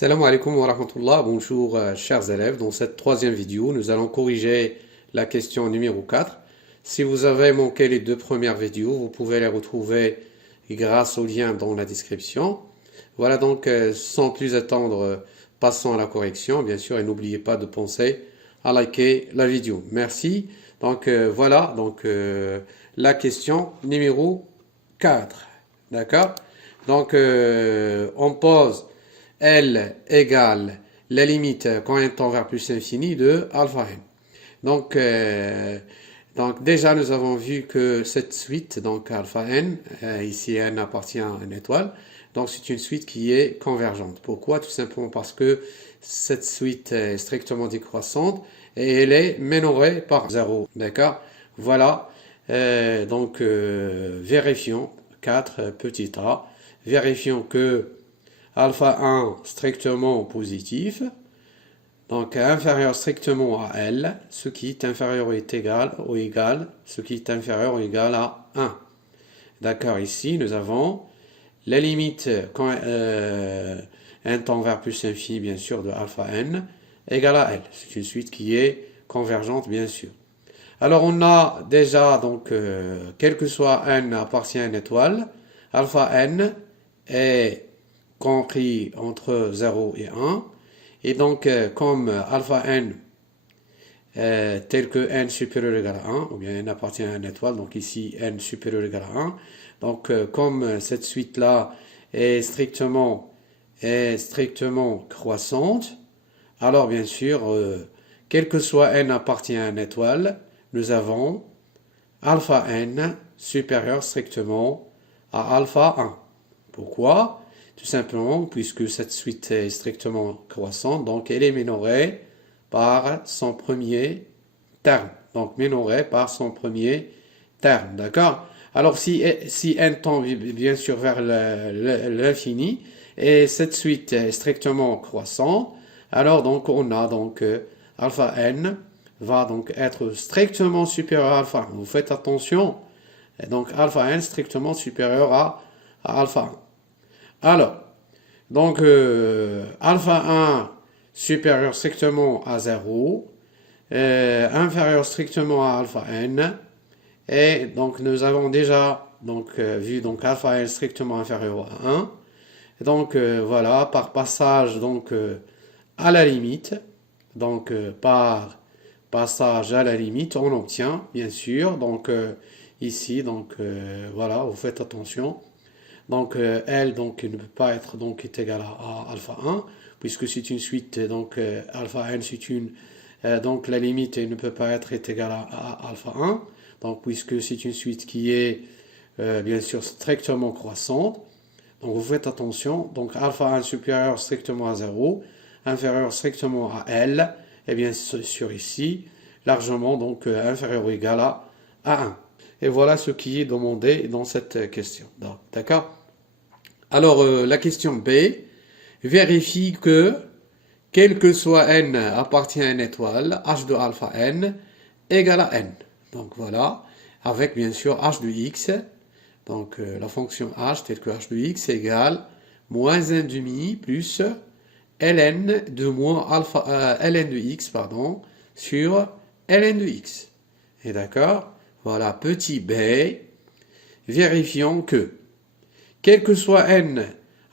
Salam alaikum wa rahmatullah, bonjour chers élèves. Dans cette troisième vidéo, nous allons corriger la question numéro 4. Si vous avez manqué les deux premières vidéos, vous pouvez les retrouver grâce au lien dans la description. Voilà donc, sans plus attendre, passons à la correction, bien sûr, et n'oubliez pas de penser à liker la vidéo. Merci. Donc voilà, donc la question numéro 4. D'accord? Donc on pose L égale la limite quand n tend vers plus infini de alpha n. Donc déjà nous avons vu que cette suite, donc alpha n, ici n appartient à une étoile, donc c'est une suite qui est convergente. Pourquoi? Tout simplement parce que cette suite est strictement décroissante et elle est minorée par 0. D'accord? Voilà. Vérifions 4 petit a. Vérifions que alpha 1 strictement positif, donc inférieur strictement à L, ce qui est inférieur est égal ou égal, ce qui est inférieur ou égal à 1. D'accord, ici nous avons la limite quand n tend vers plus infini, bien sûr, de alpha n égale à L. C'est une suite qui est convergente, bien sûr. Alors on a déjà, donc, quel que soit n appartient à une étoile, alpha n est compris entre 0 et 1. Et donc, comme alpha n tel que n supérieur ou égal à 1, ou bien n appartient à une étoile, donc ici n supérieur ou égal à 1. Donc, comme cette suite-là est strictement croissante, alors bien sûr, quel que soit n appartient à une étoile, nous avons alpha n supérieur strictement à alpha 1. Pourquoi? Tout simplement puisque cette suite est strictement croissante, donc elle est minorée par son premier terme. Donc minorée par son premier terme, d'accord? Alors si n tend bien sûr vers l'infini et cette suite est strictement croissante, alors donc on a donc alpha n va donc être strictement supérieur à alpha 1. Vous faites attention, donc alpha n strictement supérieur à alpha 1. Alors, donc alpha 1 supérieur strictement à 0, inférieur strictement à alpha n, et donc nous avons déjà vu donc alpha n strictement inférieur à 1. Donc voilà, par passage donc à la limite, donc par passage à la limite, on obtient bien sûr, donc ici, donc voilà, vous faites attention. Donc L donc ne peut pas être donc est égal à alpha 1 puisque c'est une suite, donc alpha n c'est une donc la limite ne peut pas être égale à alpha 1, donc puisque c'est une suite qui est bien sûr strictement croissante. Donc vous faites attention, donc alpha 1 supérieur strictement à 0, inférieur strictement à L, et bien sûr ici largement donc inférieur ou égal à 1. Et voilà ce qui est demandé dans cette question. D'accord? Alors, la question B vérifie que, quel que soit n appartient à une étoile, h de alpha n égale à n. Donc voilà, avec bien sûr h de x, donc la fonction h telle que h de x égale moins 1 demi plus ln de moins alpha, ln de x, pardon, sur ln de x. Et d'accord? Voilà, petit b, vérifions que quel que soit n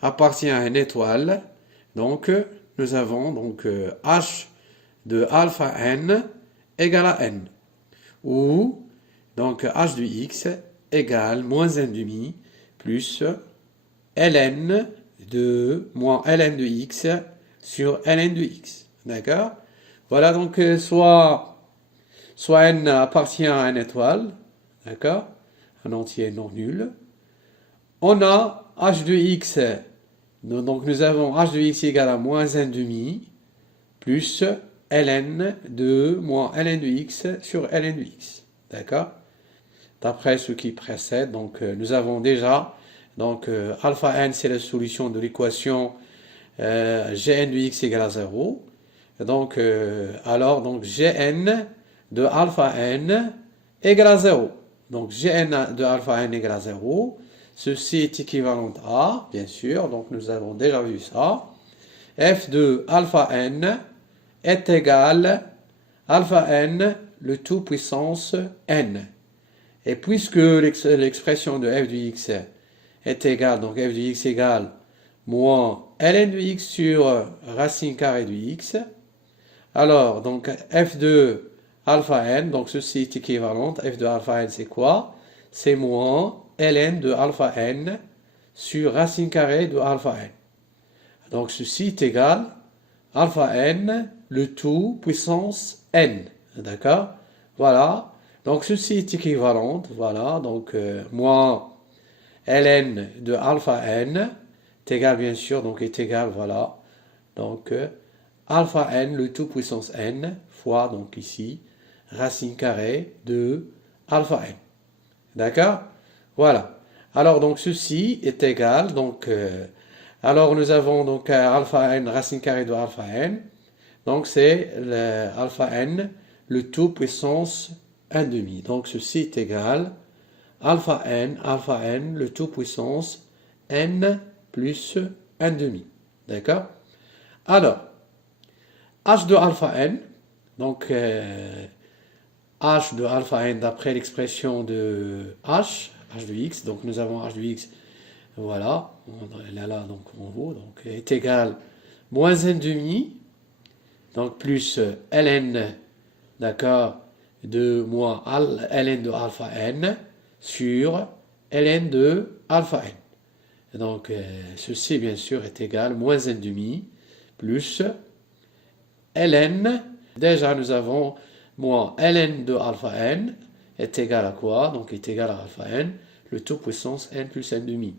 appartient à une étoile, donc nous avons donc h de alpha n égale à n, ou donc h de x égale moins 1 demi plus ln de moins ln de x sur ln de x. D'accord? Voilà donc soit n appartient à une étoile, d'accord? Un entier non nul. On a h de x, donc nous avons h de x égale à moins 1 demi plus ln de moins ln de x sur ln de x. D'accord? D'après ce qui précède, donc nous avons déjà, donc alpha n c'est la solution de l'équation gn de x égale à 0. Donc alors donc gn de alpha n égale à 0. Donc gn de alpha n égale à 0. Ceci est équivalent à, bien sûr, donc nous avons déjà vu ça. f de alpha n est égal alpha n le tout puissance n. Et puisque l'expression de f de x est égale, donc f de x égale moins ln de x sur racine carrée de x, alors donc f de alpha n, donc ceci est équivalent, f de alpha n c'est quoi? C'est moins ln de alpha n sur racine carrée de alpha n. Donc ceci est égal alpha n le tout puissance n. D'accord? Voilà. Donc ceci est équivalent. Voilà. Donc moins ln de alpha n est égal bien sûr. Donc est égal. Voilà. Donc alpha n le tout puissance n fois donc ici racine carrée de alpha n. D'accord? Voilà. Alors donc ceci est égal. Donc alors nous avons donc alpha n racine carrée de alpha n. Donc c'est alpha n le tout puissance 1 demi. Donc ceci est égal alpha n le tout puissance n plus 1 demi. D'accord? Alors, h de alpha n, donc h de alpha n d'après l'expression de h de x, donc nous avons h de x, voilà, là donc en haut, donc est égal moins 1 demi, donc plus ln, d'accord, de moins ln de alpha n sur ln de alpha n. Donc ceci bien sûr est égal moins 1 demi plus ln, déjà nous avons moins ln de alpha n est égal à quoi? Donc est égal à alpha n, le tout puissance n plus 1 demi.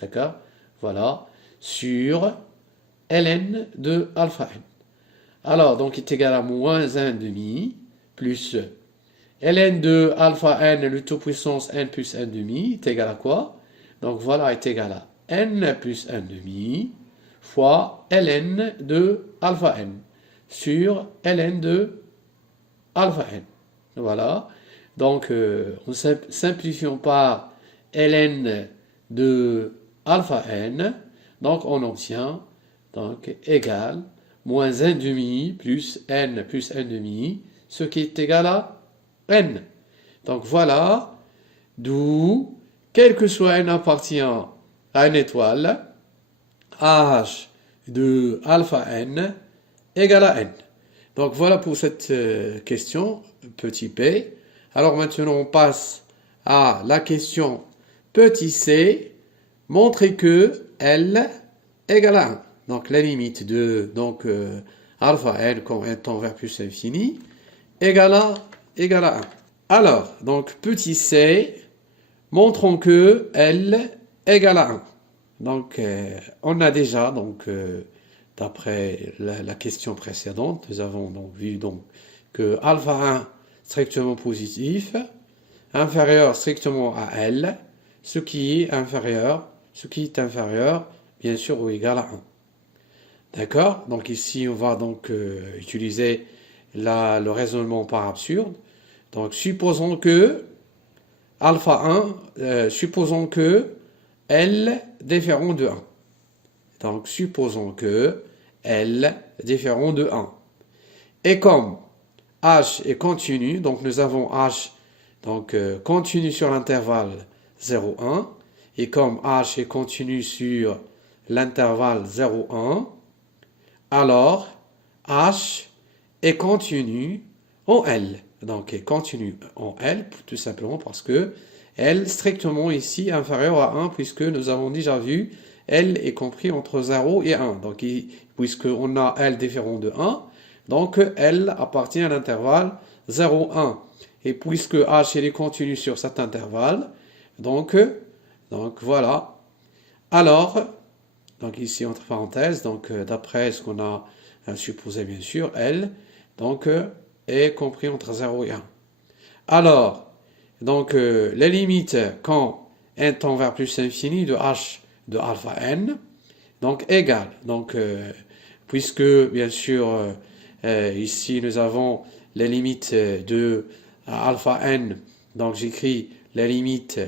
D'accord? Voilà, sur ln de alpha n. Alors, donc, est égal à moins 1 demi, plus ln de alpha n, le tout puissance n plus 1 demi, est égal à quoi? Donc, voilà, est égal à n plus 1 demi, fois ln de alpha n, sur ln de alpha n. Voilà. Donc, en simplifiant par ln de alpha n, donc on obtient donc égal moins 1 demi plus 1 demi, ce qui est égal à n. Donc voilà, d'où, quel que soit n appartient à une étoile, h de alpha n égale à n. Donc voilà pour cette question, petit p. Alors maintenant on passe à la question petit c, montrer que L égale à 1. Donc la limite de alpha n quand n tend vers plus l'infini égale à 1. Alors, donc petit c, montrons que L égale à 1. Donc on a déjà, d'après la question précédente, nous avons donc vu que alpha 1 strictement positif, inférieur strictement à L, ce qui est inférieur, bien sûr, ou égal à 1. D'accord? Donc ici, on va donc utiliser le raisonnement par absurde. Donc supposons que alpha 1, supposons que L différent de 1. Donc supposons que L différent de 1. Et comme H est continu, donc nous avons H continu sur l'intervalle 0, 1. Et comme H est continu sur l'intervalle 0, 1, alors H est continu en L. Donc est continu en L, tout simplement parce que L strictement ici inférieur à 1, puisque nous avons déjà vu L est compris entre 0 et 1. Donc puisqu'on a L différent de 1, donc L appartient à l'intervalle 0, 1. Et puisque H est continu sur cet intervalle, donc voilà. Alors, donc ici entre parenthèses, donc d'après ce qu'on a supposé bien sûr, L est compris entre 0 et 1. Alors, donc les limites quand n tend vers plus l'infini de h de alpha n, donc égale. Donc puisque bien sûr ici nous avons les limites de alpha n, donc j'écris les limites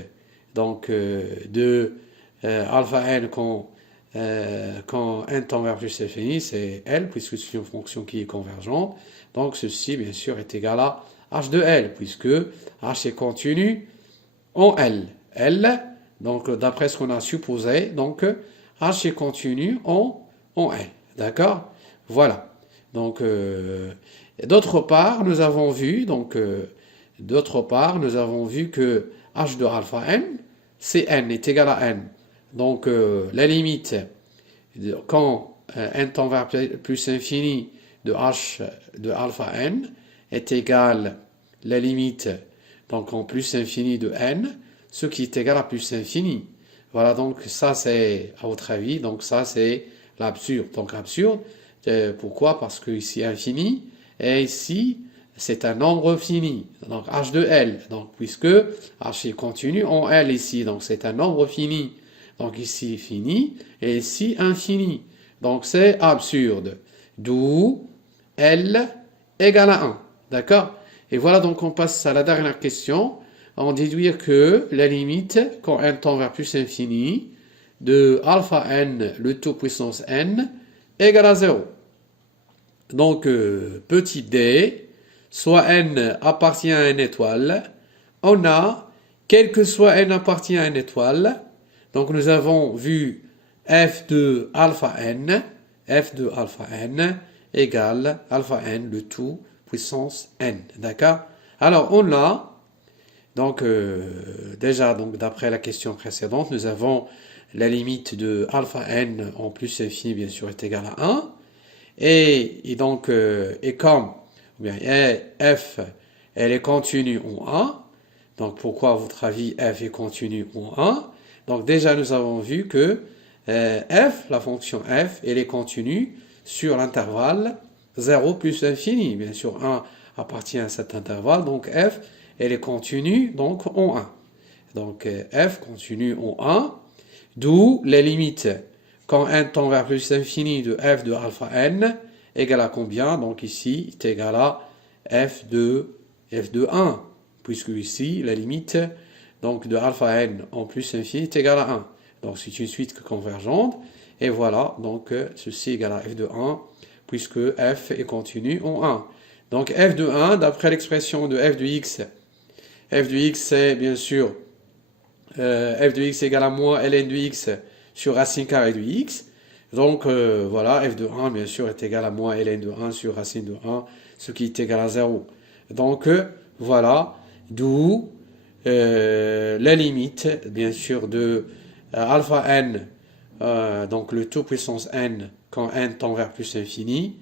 de alpha n quand quand n tend vers plus l'infini, c'est L, puisque c'est une fonction qui est convergente. Donc ceci, bien sûr, est égal à h de L, puisque h est continu en L. L, donc d'après ce qu'on a supposé, donc h est continu en L. D'accord? Voilà. Donc, d'autre part, nous avons vu, que h de alpha n, c'est n est égal à n. Donc, la limite, quand n tend vers plus infini de h de alpha n est égale la limite, donc en plus infini de n, ce qui est égal à plus infini. Voilà, donc ça c'est, à votre avis, donc ça c'est l'absurde. Donc absurde, pourquoi? Parce que ici infini, et ici c'est un nombre fini, donc h de L, donc puisque h est continu en L ici, donc c'est un nombre fini, donc ici fini, et ici infini, donc c'est absurde, d'où L égale à 1, d'accord? Et voilà, donc on passe à la dernière question, on déduit que la limite, quand n tend vers plus infini, de alpha n, le tout puissance n, égale à 0. Donc, petit d, soit n appartient à une étoile, on a, quel que soit n appartient à une étoile, donc nous avons vu f de alpha n égale alpha n, le tout puissance n, d'accord? Alors, on a, donc, déjà, donc, d'après la question précédente, nous avons la limite de alpha n en plus infini, bien sûr, est égale à 1. Et donc, et comme bien, f, elle est continue en 1, donc pourquoi, à votre avis, f est continue en 1? Donc, déjà, nous avons vu que f, la fonction f, elle est continue sur l'intervalle 0 plus infini. Bien sûr, 1 appartient à cet intervalle, donc f, elle est continue donc en 1. Donc f continue en 1, d'où les limites quand n tend vers plus infini de f de alpha n égale à combien? Donc ici, c'est égal à f de 1, puisque ici, la limite donc, de alpha n en plus infini est égale à 1. Donc c'est une suite convergente, et voilà, donc ceci est égal à f de 1, puisque f est continu en 1. Donc f de 1, d'après l'expression de f de x, c'est bien sûr f de x égale à moins ln de x sur racine carrée de x. Donc voilà, f de 1 bien sûr est égal à moins ln de 1 sur racine de 1, ce qui est égal à 0. Donc voilà, d'où la limite bien sûr de alpha n, donc le tout puissance n quand n tend vers plus infini,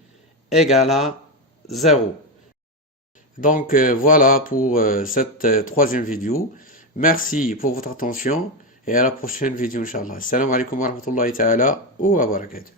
égale à 0. Donc voilà pour cette troisième vidéo. Merci pour votre attention et à la prochaine vidéo, Inch'Allah. Assalamu alaikum wa rahmatullahi ta'ala wa barakatuh.